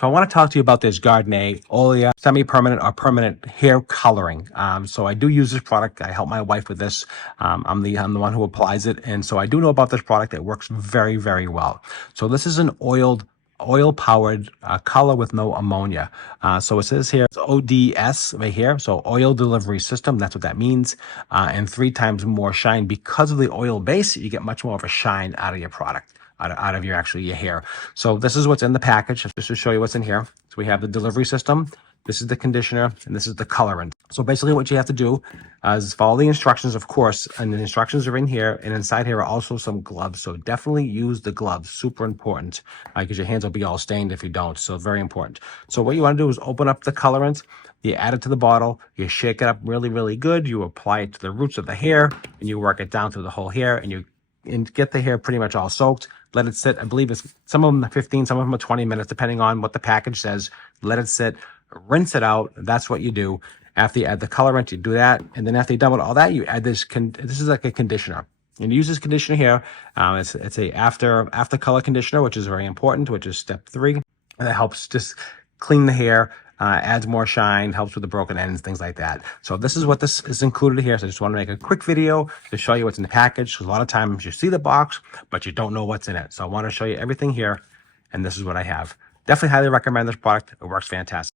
So I want to talk to you about this Garnier Olia semi-permanent or permanent hair coloring. So I do use this product. I help my wife with this. I'm the one who applies it, and so I do know about this product. It works very, very well. So this is an oil powered color with no ammonia. So it says here it's ODS right here. So oil delivery system. That's what that means. And 3 times more shine because of the oil base. You get much more of a shine out of your product. Out of your hair. So this is what's in the package, just to show you what's in here. So we have the delivery system, this is the conditioner, and this is the colorant. So basically what you have to do is follow the instructions, of course, and the instructions are in here, and inside here are also some gloves. So definitely use the gloves, super important, because your hands will be all stained if you don't. So very important. So what you want to do is open up the colorant, you add it to the bottle, you shake it up really, really good, you apply it to the roots of the hair, and you work it down through the whole hair, and get the hair pretty much all soaked. Let it sit. I believe it's some of them are 15, some of them are 20 minutes, depending on what the package says. Let it sit, rinse it out. That's what you do. After you add the colorant, you do that. And then after you're done with all that, you add this. This is like a conditioner. And you use this conditioner here. It's a after color conditioner, which is very important, which is step 3. And that helps just clean the hair, adds more shine, helps with the broken ends, things like that. So this is what this is included here. So I just want to make a quick video to show you what's in the package. Because a lot of times you see the box, but you don't know what's in it. So I want to show you everything here. And this is what I have. Definitely highly recommend this product. It works fantastic.